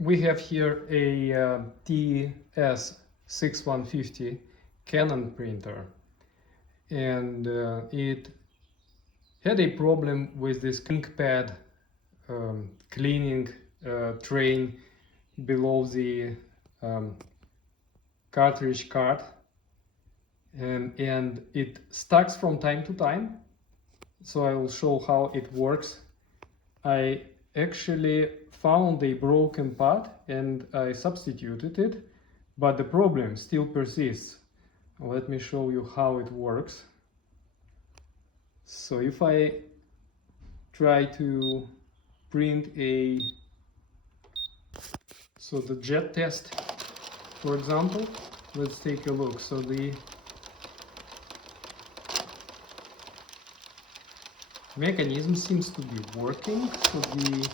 We have here a TS6150 Canon printer, and it had a problem with this ink pad cleaning train below the cartridge card, and it stuck from time to time. So I will show how it works. I actually found a broken part and I substituted it, but the problem still persists. Let me show you how it works. So if I try to print the jet test, for example, let's take a look. So the mechanism seems to be working, so the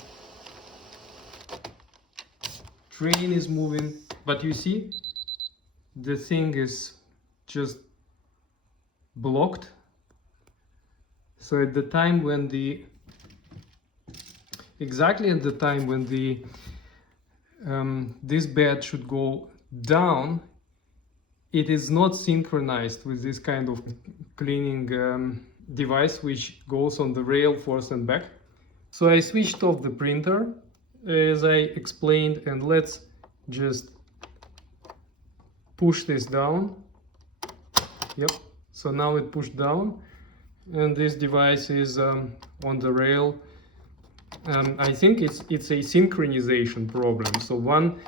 train is moving, but you see the thing is just blocked. So at the time when exactly at the time when this bed should go down, it is not synchronized with this kind of cleaning device which goes on the rail forth and back. So I switched off the printer as I explained, and let's just push this down. Yep, so now it pushed down and this device is on the rail. I think it's a synchronization problem. So one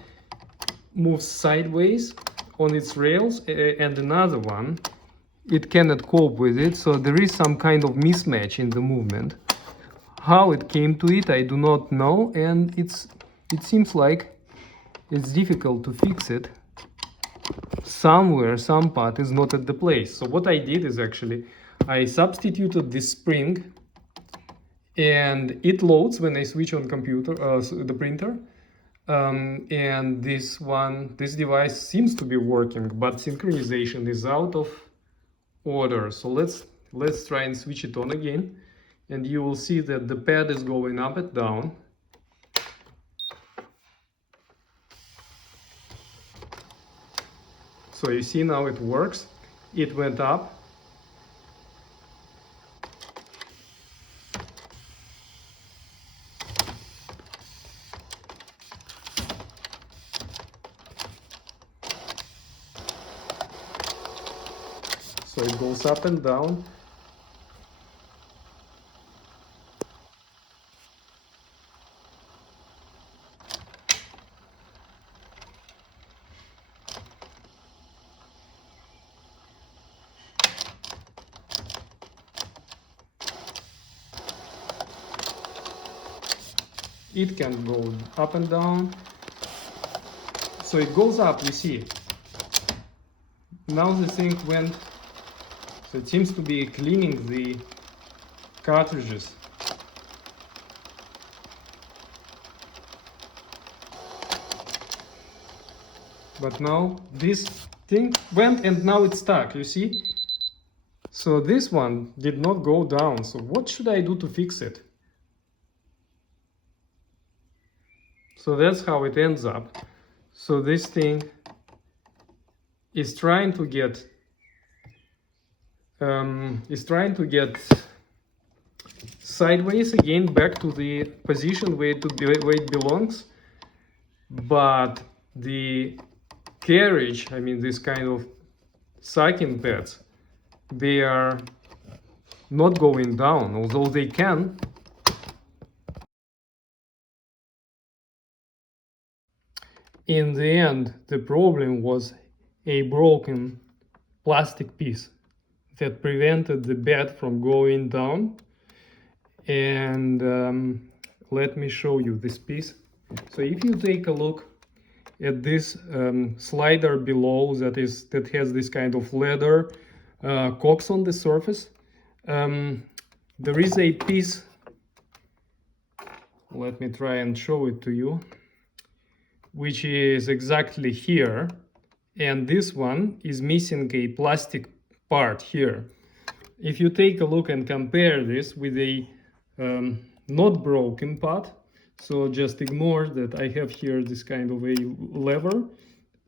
moves sideways on its rails and another one, it cannot cope with it. So there is some kind of mismatch in the movement. How it came to it, I do not know, and it seems like it's difficult to fix it. Somewhere, some part is not at the place. So what I did is actually I substituted this spring, and it loads when I switch on the printer. And this device seems to be working, but synchronization is out of order. So let's try and switch it on again, and you will see that the pad is going up and down. So you see now it works. It went up. So it goes up and down. It can go up and down. So it goes up, you see. Now the thing went, so it seems to be cleaning the cartridges. But now this thing went and now it's stuck, you see. So this one did not go down. So what should I do to fix it? So that's how it ends up. So this thing is trying to get sideways again back to the position where it belongs, but the carriage, I mean this kind of sucking pads, they are not going down, although they can. In the end, the problem was a broken plastic piece that prevented the bed from going down. And let me show you this piece. So if you take a look at this slider below that has this kind of leather cocks on the surface, there is a piece. Let me try and show it to you, which is exactly here, and this one is missing a plastic part here. If you take a look and compare this with a not broken part, So just ignore that I have here this kind of a lever.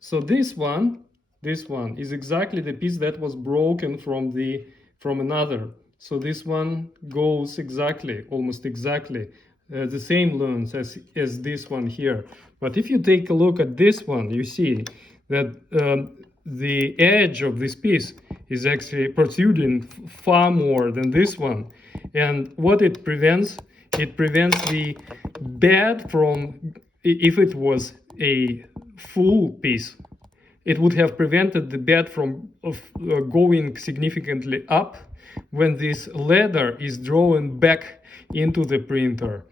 So this one is exactly the piece that was broken from another. So this one goes exactly, almost exactly the same length as this one here. But if you take a look at this one, you see that the edge of this piece is actually protruding far more than this one. And what it prevents the bed from, if it was a full piece, it would have prevented the bed from going significantly up when this ladder is drawn back into the printer.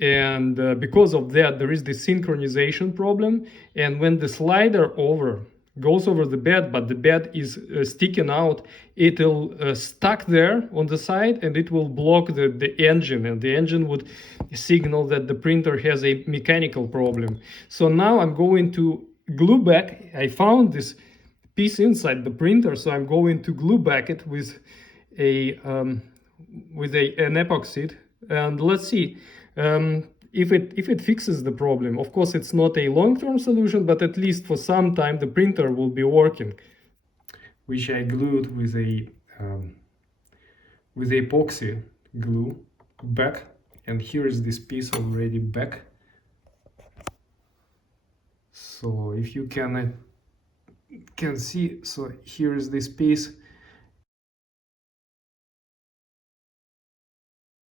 And because of that, there is this synchronization problem. And when the slider goes over the bed, but the bed is sticking out, it'll stuck there on the side, and it will block the engine, and the engine would signal that the printer has a mechanical problem. So now I'm going to glue back. I found this piece inside the printer, so I'm going to glue back it with an epoxy, and let's see if it fixes the problem. Of course, it's not a long-term solution, but at least for some time the printer will be working. Which I glued with epoxy glue back, and here is this piece already back. So if you can see, so here is this piece.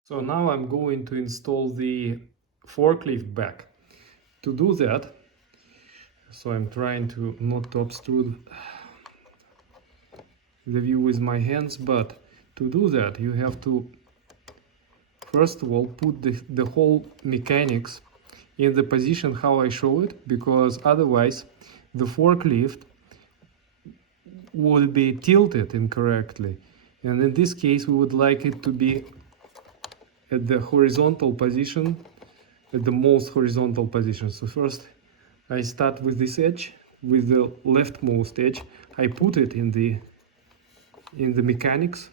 So now I'm going to install the forklift back. To do that, so I'm trying to not to obstrude the view with my hands, but to do that you have to first of all put the whole mechanics in the position how I show it, because otherwise the forklift would be tilted incorrectly, and in this case we would like it to be at the horizontal position, at the most horizontal position. So first I start with this edge, with the leftmost edge. I put it in the mechanics.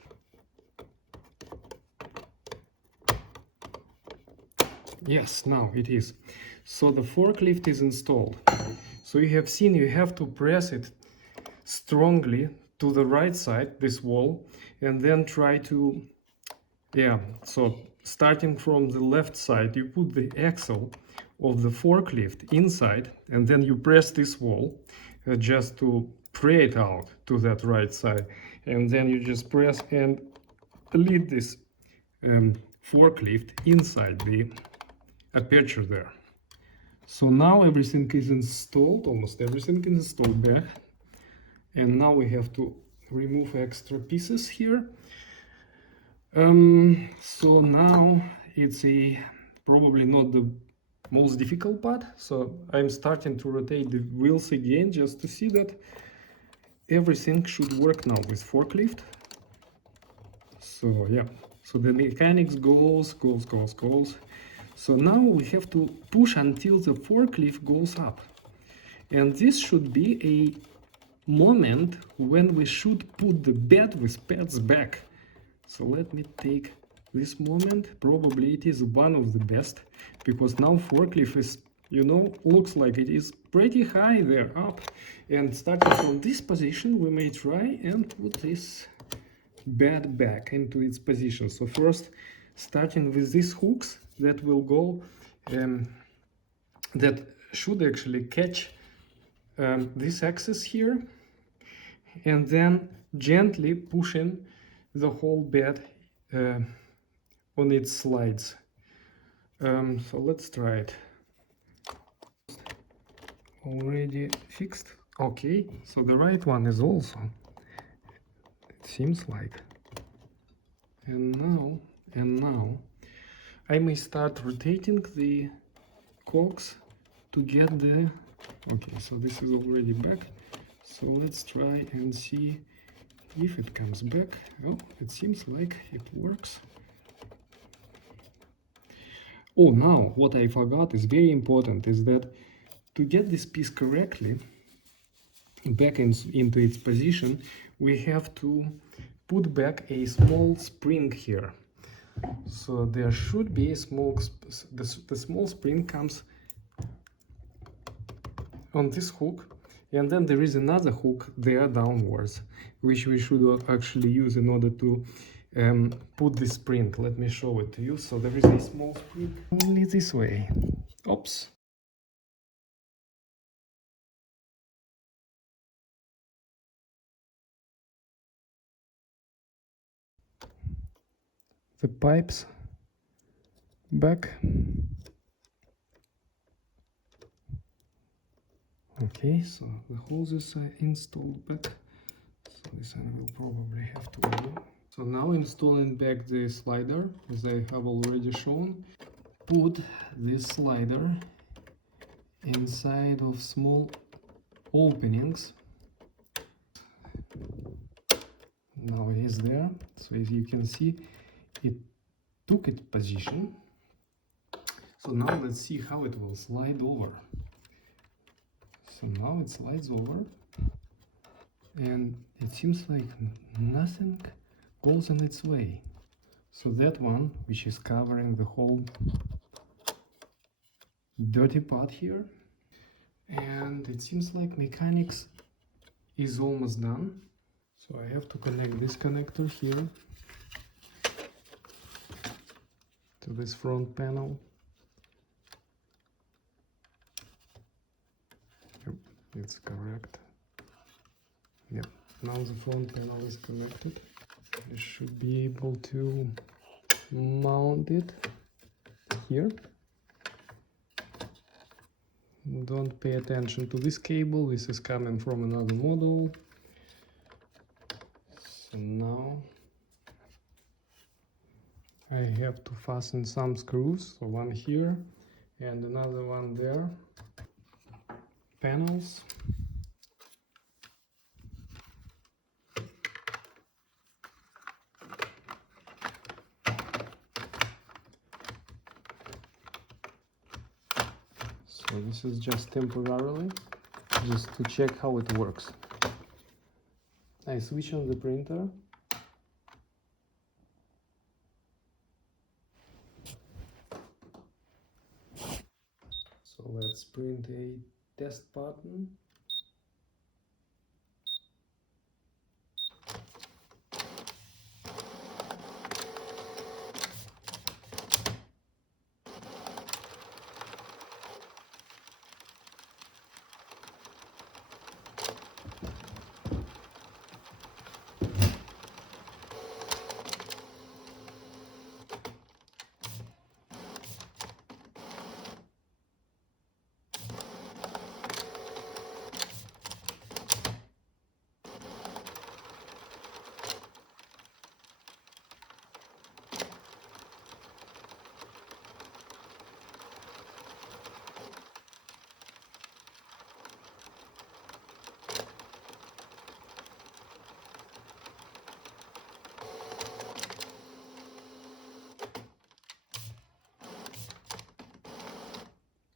Yes, now it is. So the forklift is installed. So you have seen you have to press it strongly to the right side, this wall, and then try to, so starting from the left side, you put the axle of the forklift inside, and then you press this wall just to pray it out to that right side, and then you just press and lead this forklift inside the aperture there. So now everything is installed, almost everything is installed back, and now we have to remove extra pieces here. So now it's probably not the most difficult part. So I'm starting to rotate the wheels again just to see that everything should work now with forklift. So yeah, so the mechanics goes. So now we have to push until the forklift goes up, and this should be a moment when we should put the bed with pads back. So let me take this moment. Probably it is one of the best, because now forklift is, looks like it is pretty high there up, and starting from this position we may try and put this bed back into its position. So first, starting with these hooks that will go, that should actually catch this axis here, and then gently pushing the whole bed on its slides. So let's try it. Already fixed. Okay, so the right one is also, it seems like. And now I may start rotating the cogs to get the, okay, so this is already back. So let's try and see if it comes back. Oh, it seems like it works. Oh, now what I forgot is very important, is that to get this piece correctly back into its position, we have to put back a small spring here. So there should be a small, the small spring comes on this hook, and then there is another hook there downwards, which we should actually use in order to put the spring. Let me show it to you. So there is a small spring only this way. Oops. The pipes back. Okay, so the hoses are installed back. So this one will probably have to go. So now installing back the slider, as I have already shown. Put this slider inside of small openings. Now it is there. So as you can see, it took its position. So now let's see how it will slide over. So now it slides over, and it seems like nothing goes in its way. So that one, which is covering the whole dirty part here, and it seems like mechanics is almost done. So I have to connect this connector here to this front panel. Yep, it's correct. Yep, now the front panel is connected. I should be able to mount it here. Don't pay attention to this cable, this is coming from another model. So now I have to fasten some screws, so one here and another one there. Panels. So this is just temporarily, just to check how it works. I switch on the printer. So let's print a test pattern.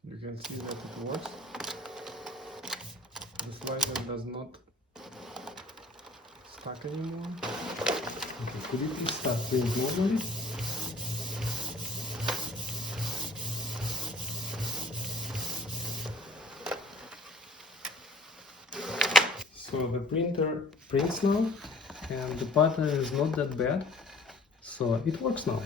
You can see that it works. The slider does not stuck anymore. Okay, could you please start print normally? So the printer prints now, and the pattern is not that bad, so it works now.